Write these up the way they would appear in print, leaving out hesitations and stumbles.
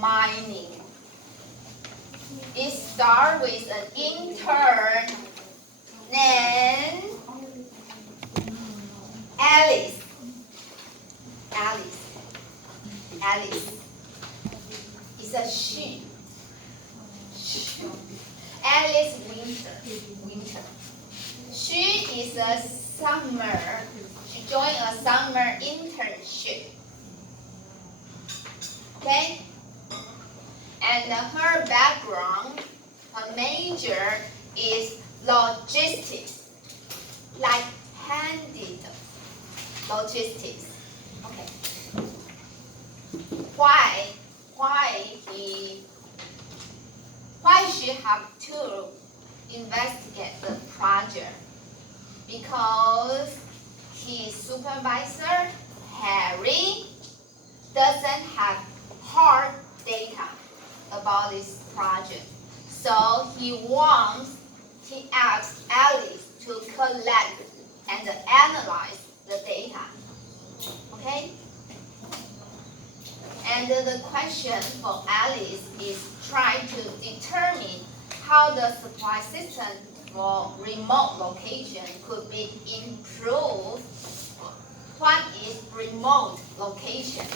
mining. It starts with an intern named Alice. Alice. It's a she. Alice Winter. She is a summer. She joined a summer internship. Okay? And her background, her major is logistics, like handed logistics. Okay. Why she have to investigate the project? Because his supervisor, Harry, doesn't have hard data about this project. So he asks Alice to collect and analyze the data. Okay? And the question for Alice is try to determine how the supply system for remote location could be improved. What is remote location?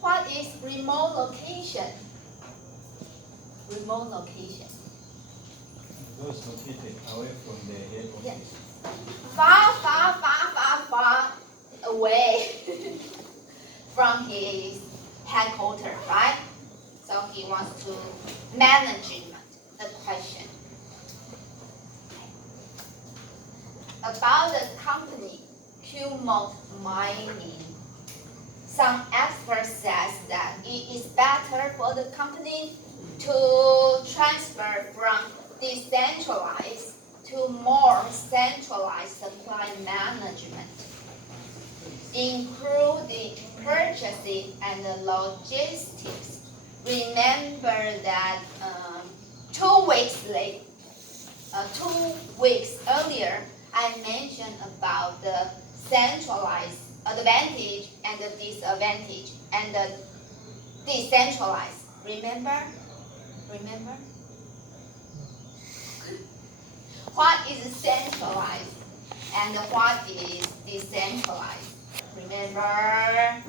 What is remote location? Remote location. Those located away from the head office. Yes. Far away from his headquarters, right? So he wants to manage the question. About the company, Qmalt Mining, some experts says that it is better for the company to transfer from decentralized to more centralized supply management, including purchasing and logistics. Remember that 2 weeks earlier, I mentioned about the centralized advantage and the disadvantage and the decentralized. Remember? What is centralized and what is decentralized? Remember?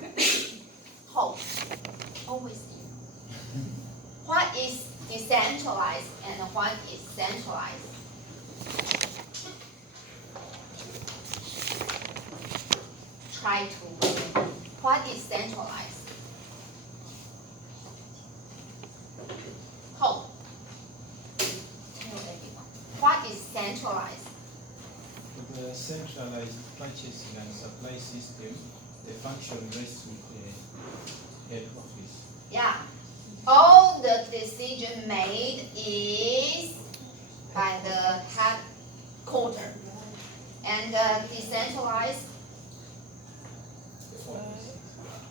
Hope. Always. What is decentralized and what is centralized? Try to. What is centralized? Hope. Tell everyone. What is centralized? The centralized purchasing and supply system, the function rests with the head office. Yeah. All the decision made is by the headquarters. And decentralized,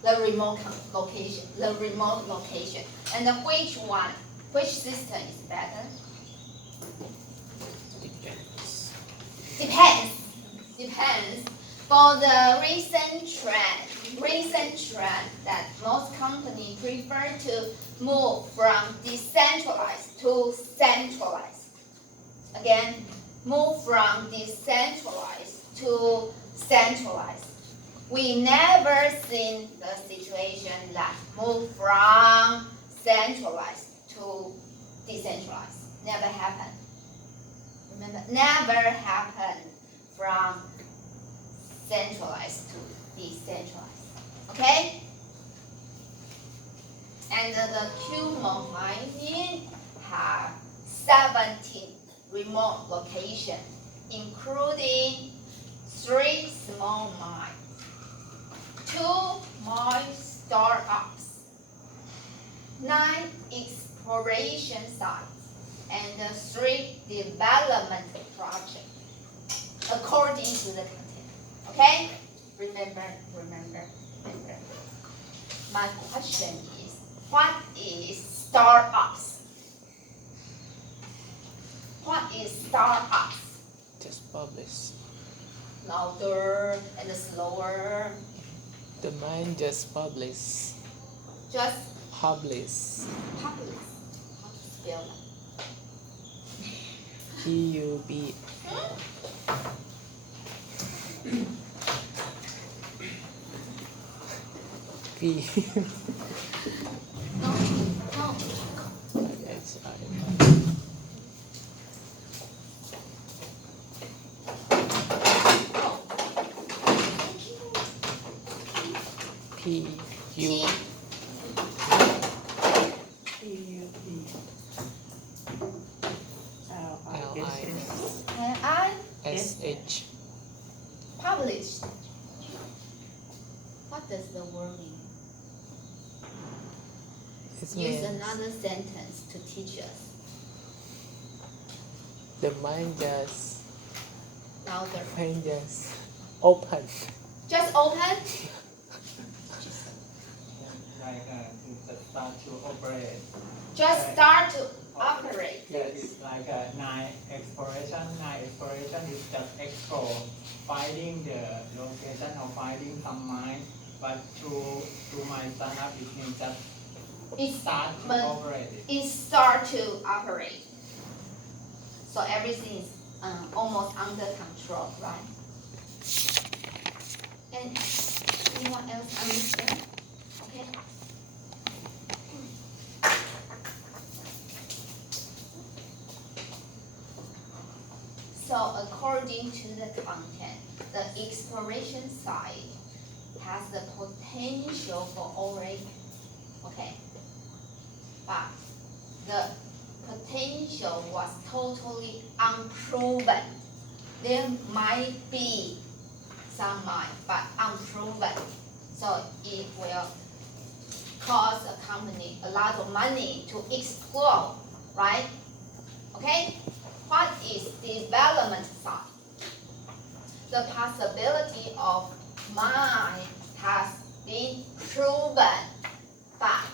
the remote location. And which system is better? Depends. For the recent trend that most companies prefer to move from decentralized to centralized. Again, move from decentralized to centralized. We never seen the situation that move from centralized to decentralized. Never happened. Remember, never happened from centralized to decentralized. Okay? And the Qmalt Mining have 17 remote locations, including 3 small mines, 2 mine startups, 9 exploration sites, and 3 development projects, according to the content. Okay? Remember. My question is, what is startups? What is startups? Just publish. Louder and slower. The man just publish. Just Publish. publish. How to spell that? P-U-B. P. No, no. H-I. No. P-U. L-I-S. And I S-H. published. What does the word mean? It Use means another sentence to teach us. the man just Louder. open. Just open. Like to start to operate. Just start to operate. Yes. Like night exploration. Night exploration is just explore, finding the location or finding some mine. But to my startup, it means just It's start to but- operate it. it start to operate. So everything is almost under control, right? And anyone else understand? Okay. So according to the content, the exploration site has the potential for already, okay, but the potential was totally unproven. There might be some mine, but unproven. So it will cost a company a lot of money to explore, right? Okay? What is development side? The possibility of mine has been proven, but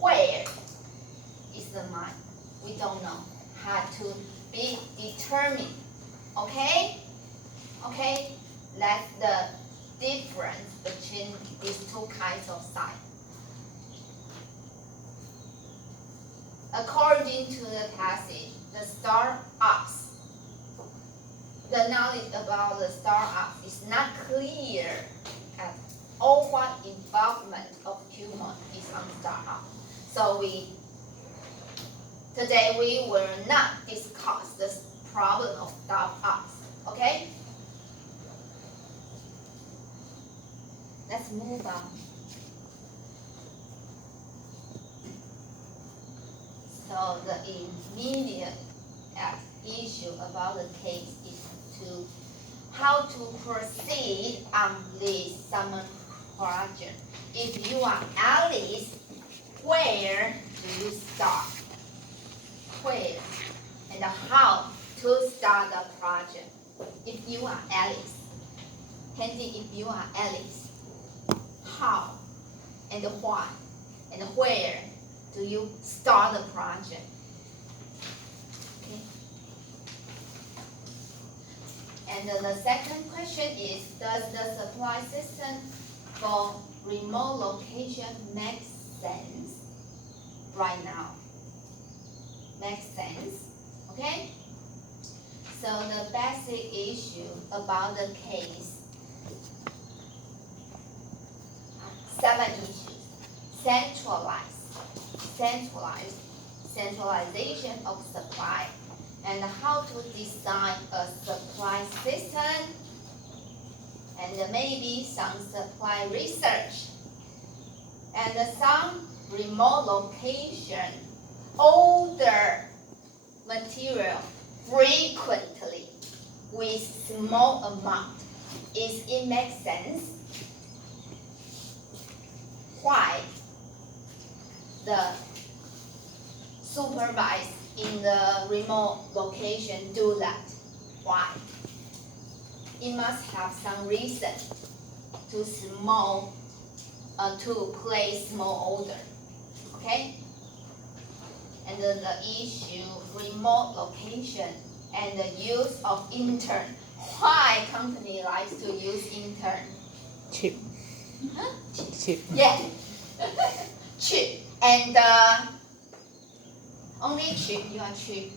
where is the mine? We don't know. Had to be determined. Okay? Okay? That's the difference between these two kinds of sites. According to the passage, the startups, the knowledge about the startups is not clear at all what involvement of human is on startup. So today we will not discuss the problem of startups, okay? Let's move on. So the immediate issue about the case is to how to proceed on this summer project. If you are Alice, where do you start? Where and how to start the project? If you are Alice, Candy, if you are Alice, how and why and where do you start the project? Okay. And then the second question is, does the supply system for remote location make sense right now? Makes sense? Okay? So the basic issue about the case, 7 issues. Centralization of supply, and how to design a supply system, and maybe some supply research, and some remote location order material frequently with small amount. Is it make sense? Why the supervisor in the remote location do that? Why? It must have some reason to place small order. Okay? And then the issue remote location and the use of intern. Why company likes to use intern? Cheap. Cheap. Yeah. Cheap. And only cheap, you are cheap.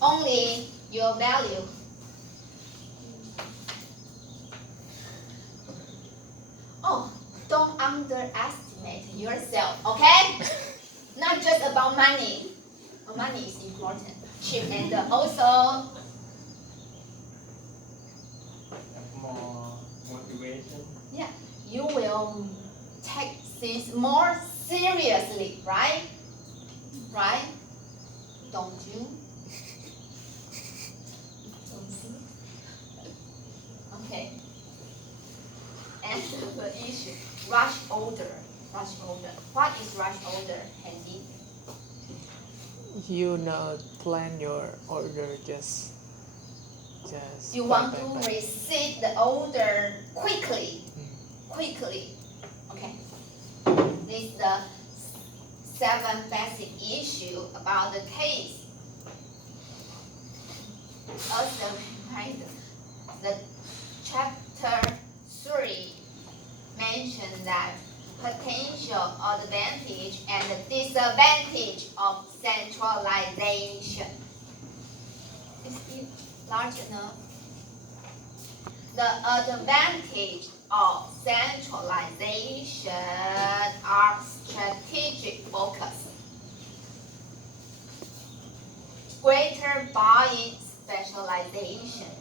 Only your value. Oh, don't underestimate yourself, okay? Not just about money. Money is important. Cheap and also Have more motivation. you will take things more seriously, right? Right? Don't you? Don't you? Okay. And the issue, rush order. Rush order. What is rush order, Handy? You know, plan your order just. You bang, want bang, to bang. receive the order quickly. Quickly. Okay. This is the 7 basic issue about the case. Also, reminder, the chapter 3 mentioned that potential advantage and disadvantage of centralization. Is it large enough? The advantage of centralization are strategic focus, greater buying specialization,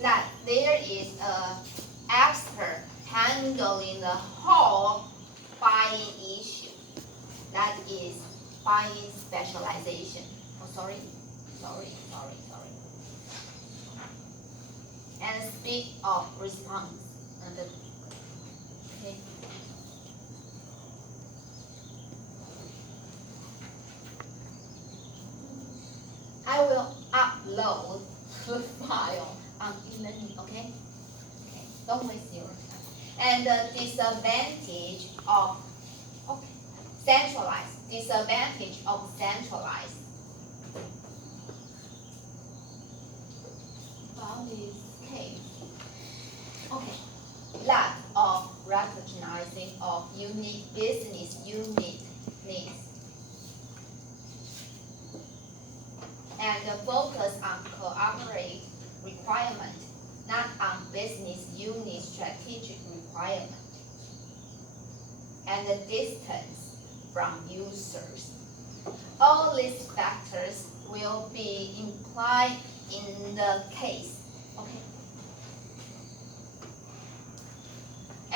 that there is an expert handling the whole buying issue, that is buying specialization. Oh, sorry. And speed of response. Okay. I will upload the file on e-learning, okay? Okay, don't waste your time. And the disadvantage of centralized. Disadvantage of centralized. About this case. Okay. Lack of recognizing of unique business unit needs. And the focus on cooperate requirement, not on business unit strategic requirement. And the distance from users. All these factors will be implied in the case. Okay.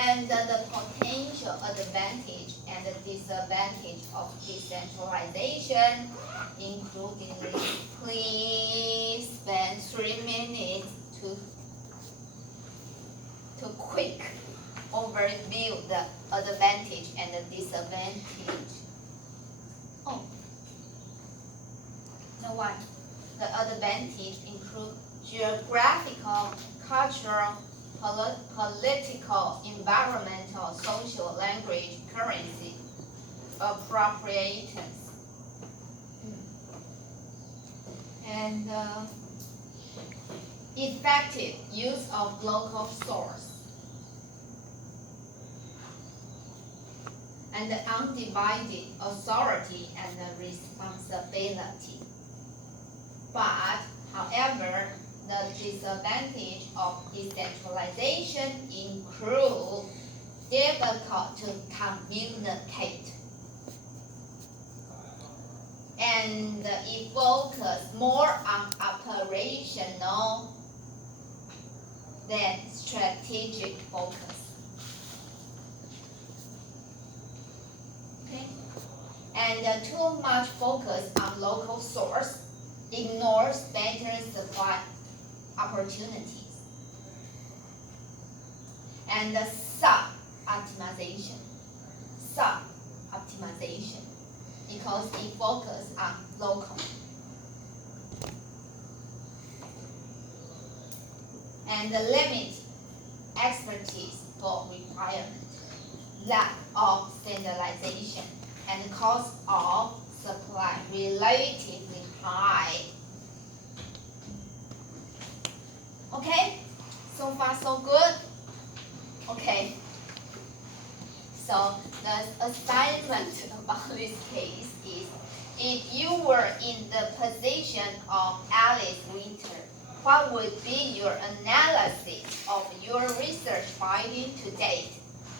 And the potential advantage and the disadvantage of decentralization, including please spend 3 minutes to quick overview the advantage and the disadvantage. Oh, you know what? The advantage include geographical, cultural, political, environmental, social, language, currency, appropriations, and effective use of local source, and the undivided authority and the responsibility. But, however, the disadvantage of decentralization include difficult to communicate, and it focus more on operational than strategic focus. Okay, and too much focus on local source ignores better supply opportunities, and the sub-optimization, because it focuses on local. And the limit expertise for requirement, lack of standardization, and cost of supply relatively high. Okay, So far, so good? Okay. So the assignment about this case is, if you were in the position of Alice Winter, what would be your analysis of your research finding to date?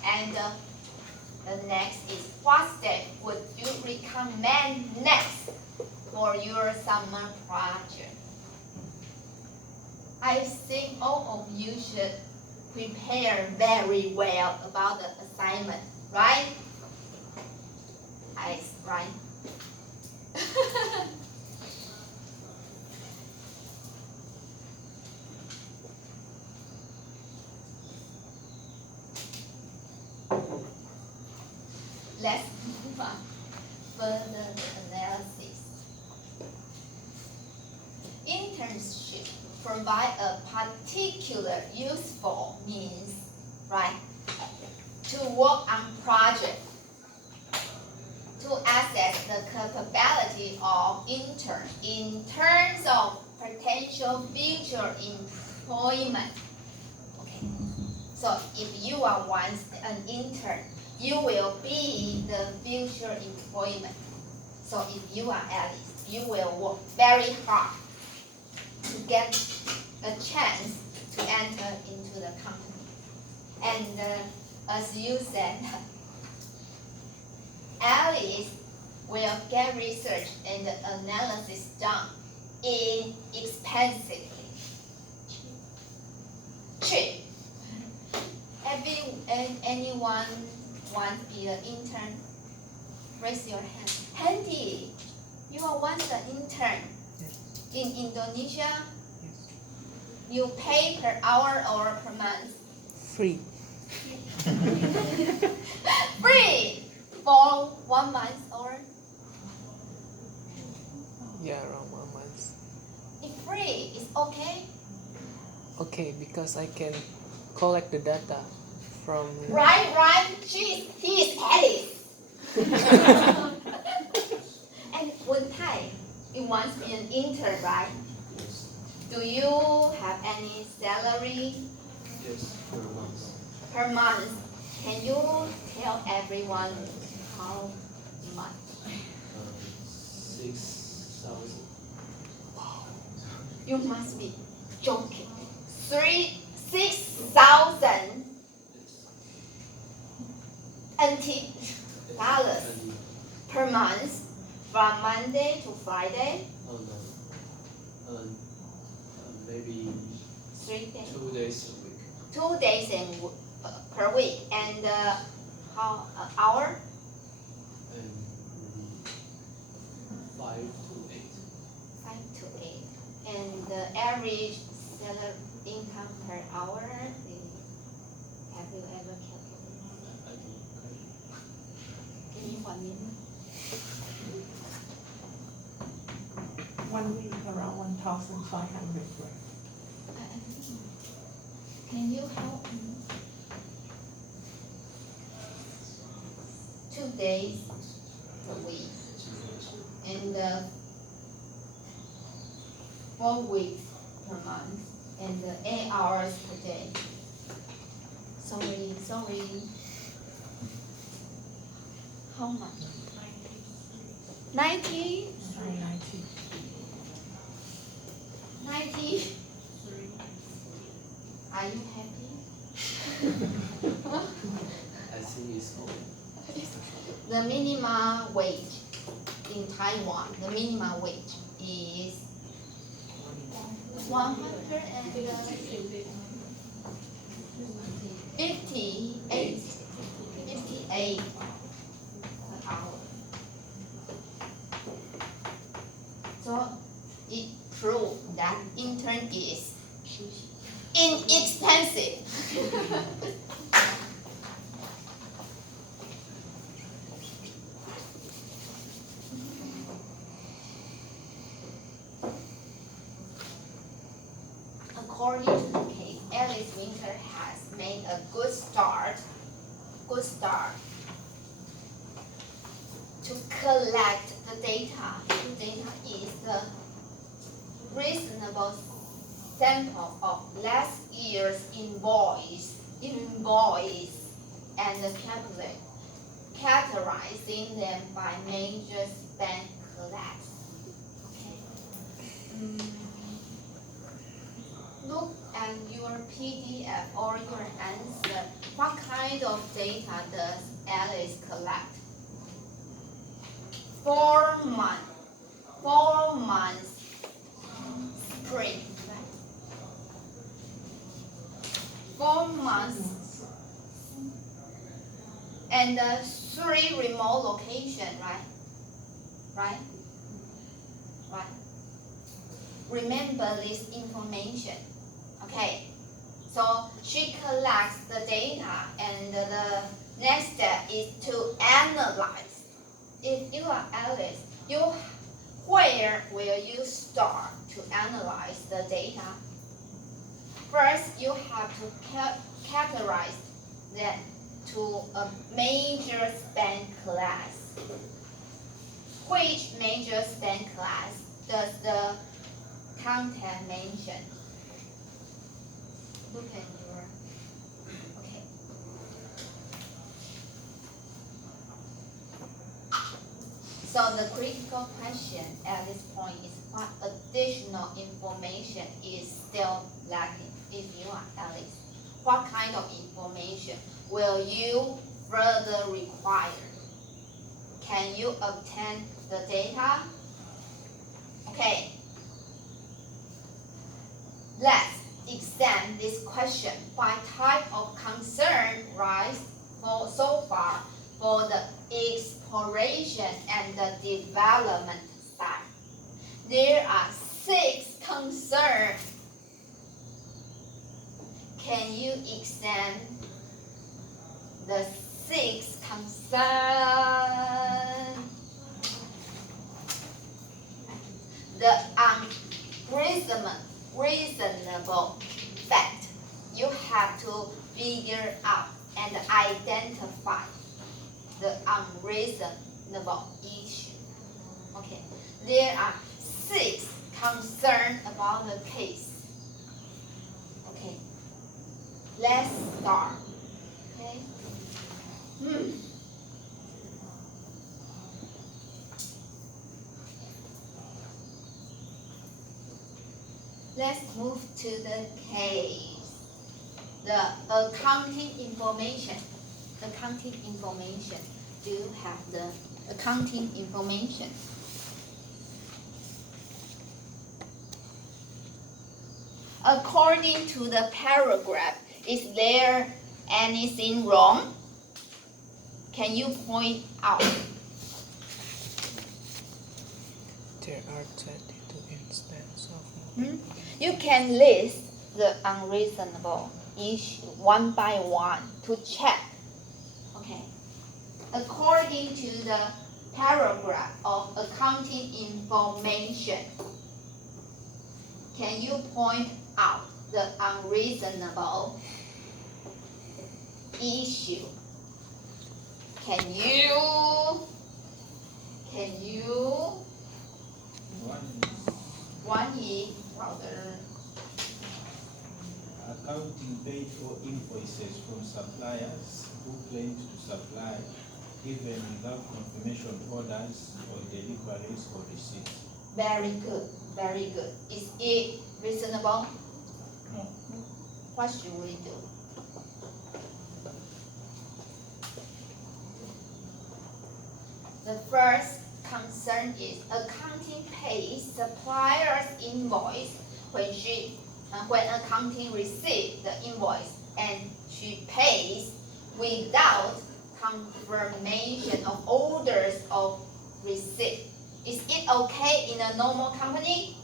And the next is, what step would you recommend next for your summer project? I think all of you should prepare very well about the assignment, right? Right? Let's move on further analysis. Internship provide a particular useful means, right, to work on project, to assess the capability of intern in terms of potential future employment. Okay. So if you are once an intern, you will be the future employment. So if you are Alice, you will work very hard to get a chance to enter into the company. And as you said, Alice will get research and analysis done inexpensively. Cheap. Anyone want to be an intern? Raise your hand. Handy, you are once an intern in Indonesia. You pay per hour or per month? Free. Free for 1 month or? Yeah, around 1 month. If free, it's okay. Okay, because I can collect the data from. Right. He is Alice. And Wen Tai, you want to be an intern, right? Do you have any salary Yes, per month. per month? Can you tell everyone how much? 6,000. You must be joking. 6,000 NT dollars per month from Monday to Friday, Oh no. Maybe 3 days. 2 days a week. 2 days per week, and how hour? And 5 to 8. 5 to 8. And the average salary income per hour, have you ever calculated? I don't Can you want me? 1 week around 1,500. Can you help me? 2 days per week, and 4 weeks per month, and 8 hours per day. Sorry. How much? 90? 90. 90? Are you happy? I think it's all. The minimum wage in Taiwan, the minimum wage is 58 per hour. So it proves that intern is inexpensive. According to the case, Alice Winter has made a good start to collect the data. The data is the reasonable sample of last year's invoice and categorizing them by major spend class. Okay. Look at your PDF or your answer. What kind of data does Alice collect? 4 months. 4 months spring. Right? 4 months and 3 remote location, right? Right? Right. Remember this information. Okay. So she collects the data and the next step is to analyze. If you are Alice, where will you start to analyze the data? First, you have to categorize them to a major spend class. Which major spend class does the content mention? Look at your, okay. So the critical question at this point is what additional information is still lacking if you are Alice? What kind of information will you further require? Can you obtain the data? Okay. Let's examine this question by type of concern rise so far for the exploration and the development side. There are 6 concerns. Can you examine the 6 concerns? The reasonable fact. You have to figure out and identify the unreasonable issue. Okay, there are 6 concerns about the case. Okay, let's start. Okay. Let's move to the case. The accounting information. Accounting information. Do you have the accounting information? According to the paragraph, is there anything wrong? Can you point out? There are 22 instances of You can list the unreasonable issue one by one to check. Okay. According to the paragraph of accounting information, can you point out the unreasonable issue? Can you? One is rather. Accounting paid for invoices from suppliers who claimed to supply even without confirmation orders or deliveries or receipts. Very good, very good. Is it reasonable? No. What should we do? The first concern is accounting pays supplier's invoice when accounting receives the invoice and she pays without confirmation of orders of receipt. Is it okay in a normal company?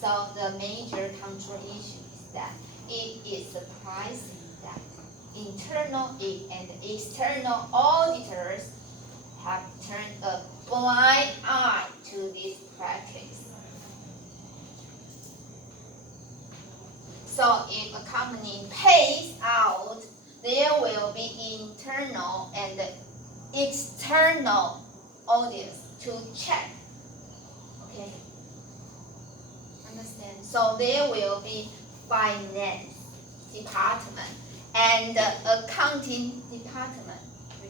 So the major control issue is that it is surprising that internal and external auditors have turned a blind eye to this practice. So if a company pays out, there will be internal and external audits to check. Okay. Understand? So there will be finance department and accounting department.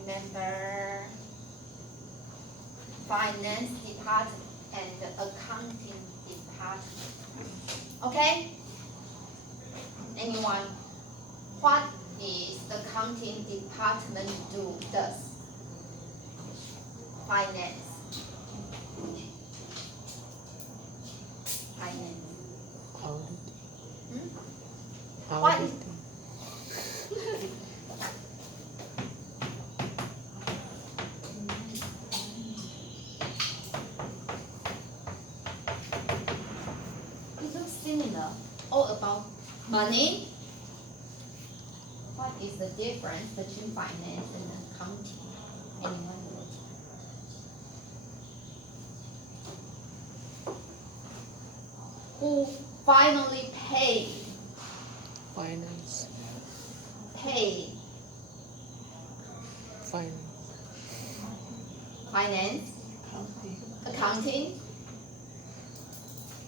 Remember, finance department and accounting department. Okay? Anyone? What is accounting department does? Finance. Finance. Auditing. Hmm? What? Auditing. It looks similar. All about money. What is the difference between finance and accounting? Anyone know? Who finally paid? Finance. Paid Finance. finance, County. accounting.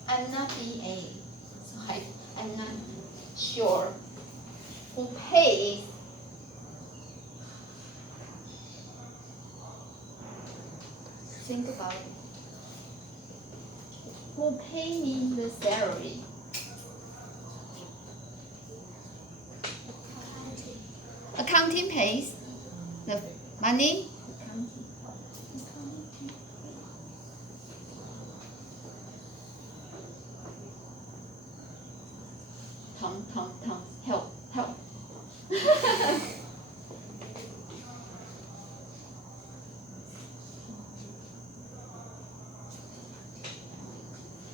I'm not BA, so I'm not sure who pays. Think about it. Who pay me the salary? Accounting pays the money. Tom, help.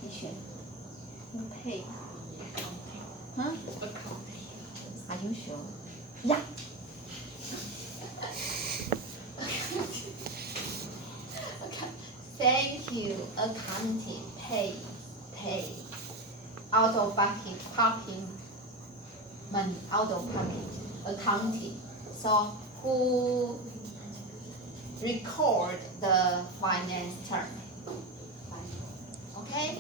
你选 Who pay? Huh? Are you sure? Yeah. Okay. Thank you. Accounting pay. Out of pocket money. Out of pocket accounting. So who record the finance term? Okay.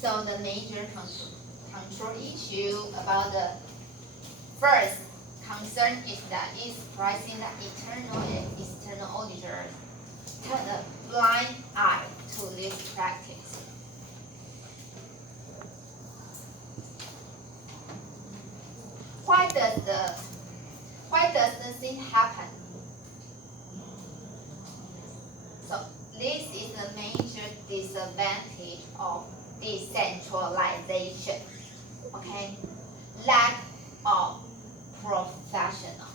So the major control issue about the first concern is that is pricing the internal and external auditors turn a blind eye to this practice. Why does the thing happen? So this is a major disadvantage of decentralization. Okay, lack of professional.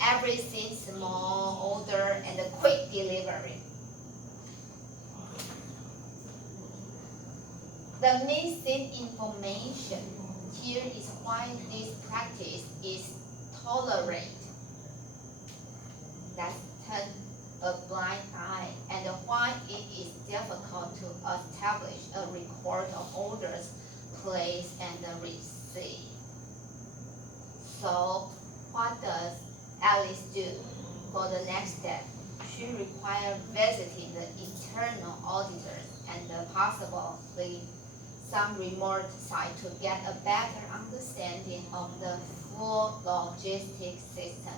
Everything small, order, and quick delivery. The missing information here is why this practice is tolerated. That's turn a blind eye, and why it is difficult to establish a record of orders placed and received. So what does Alice do for the next step? She requires visiting the internal auditors and possibly some remote site to get a better understanding of the full logistics system.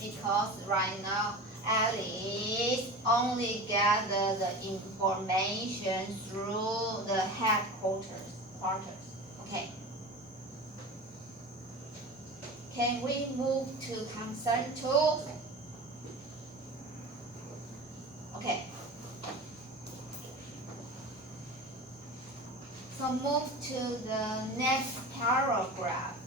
Because right now, Alice only gather the information through the headquarters. Okay. Can we move to concern 2? Okay. So move to the next paragraph.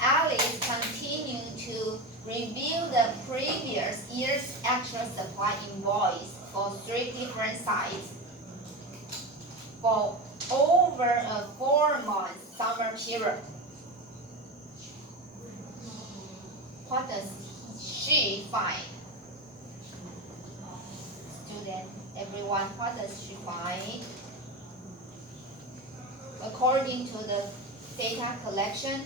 Alice continued to review the previous year's actual supply invoice for 3 different sites for over a 4-month summer period. What does she find? Student, everyone, what does she find? According to the data collection,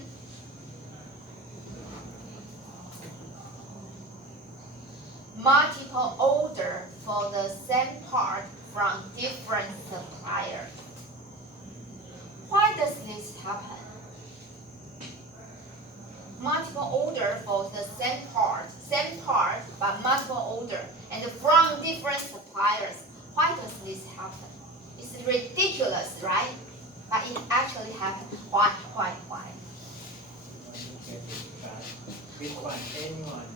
multiple order for the same part from different suppliers. Why does this happen? Multiple order for the same part, but multiple order, and from different suppliers. Why does this happen? It's ridiculous, right? But it actually happens. Why? Which one? Anyone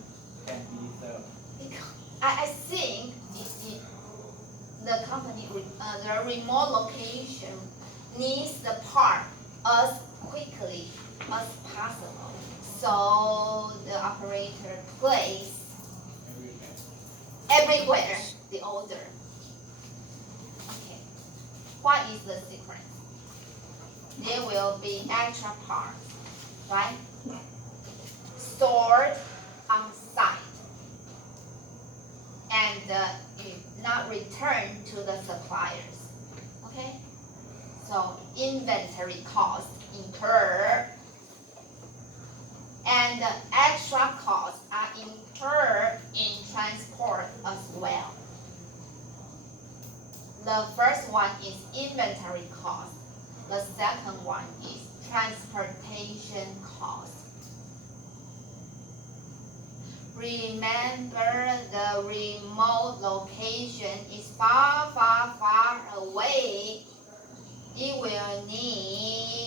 can be served. Because I think the company, the remote location needs the part as quickly as possible. So the operator places everywhere the order. Okay. What is the secret? There will be extra parts, right? Stored on site and not returned to the suppliers. Okay? So inventory costs incurred and the extra costs are incurred in transport as well. The first one is inventory cost. The second one is transportation cost. Remember, the remote location is far away. It will need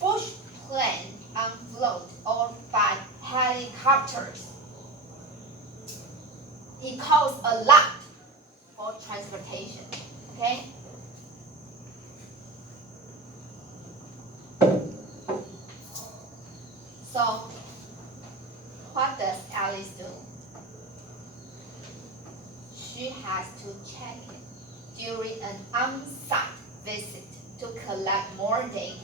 bush plane on float or by helicopters. It costs a lot for transportation. Okay? So, what does Alice do? She has to check it during an on-site visit to collect more data.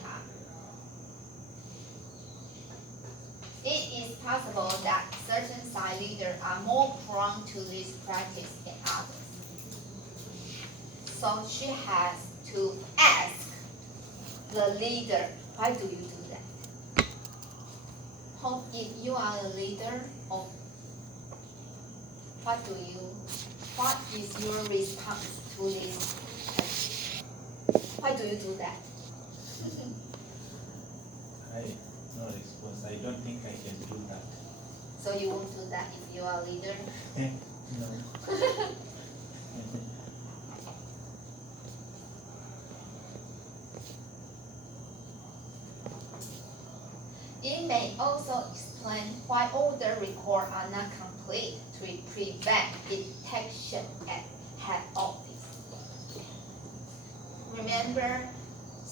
It is possible that certain site leaders are more prone to this practice than others. So she has to ask the leader, why do you do that? If you are the leader, of what is your response to this? Why do you do that? No response. I don't think I can do that. So you won't do that if you are a leader? No. It may also explain why order records are not complete to prevent detection at head office. Remember,